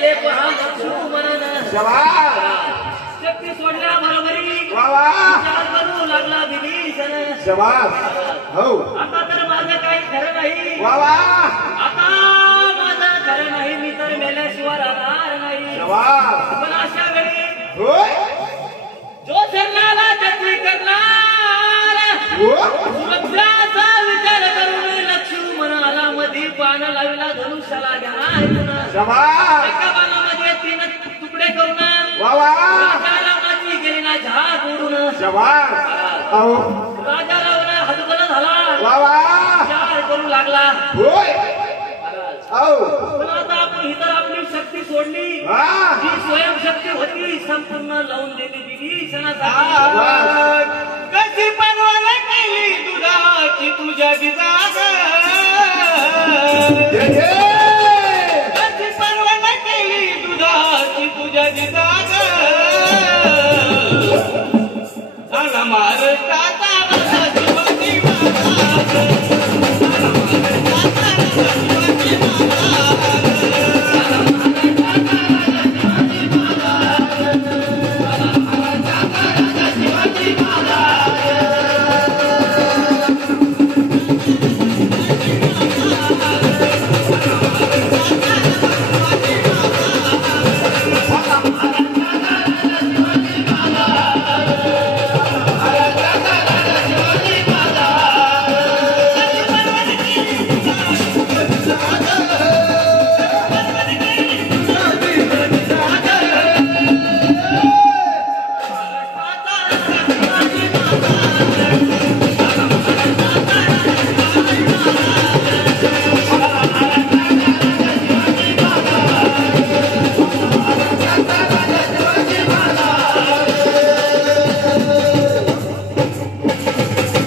केले पहा लक्ष्मण शक्ती सोडल्या बरोबरी विचार करू लागला विभीषण हो आता तर माझं काही खरं नाही आता माझं खरं नाही मी तर मेल्याशिवाय राहणार नाही पण अशा वेळी जो शरणाला जत्री करणार सुरक्षाचा विचार करून लक्ष्मणाला मध्ये बाण लावला धनुष्याला घेणार एका बाणामध्ये 3 तुकडे करून राजारावणाची गेली ना झाड उडून राजारावणा हतबल झाला विचार करू लागला पण आता आपण ही तर आपली शक्ती सोडली जी स्वयंशक्ती होती संपूर्ण लावून दिली विभीषणासाठी कशी परवाना केली दुधाची तुझ्या जिजाग कशी परवाना केली दुधाची तुझ्या जिजाग झाला महाराष्ट्राचा रसा शिवाजी महाराज झाला महाराष्ट्राचा रसा शिवाजी महाराज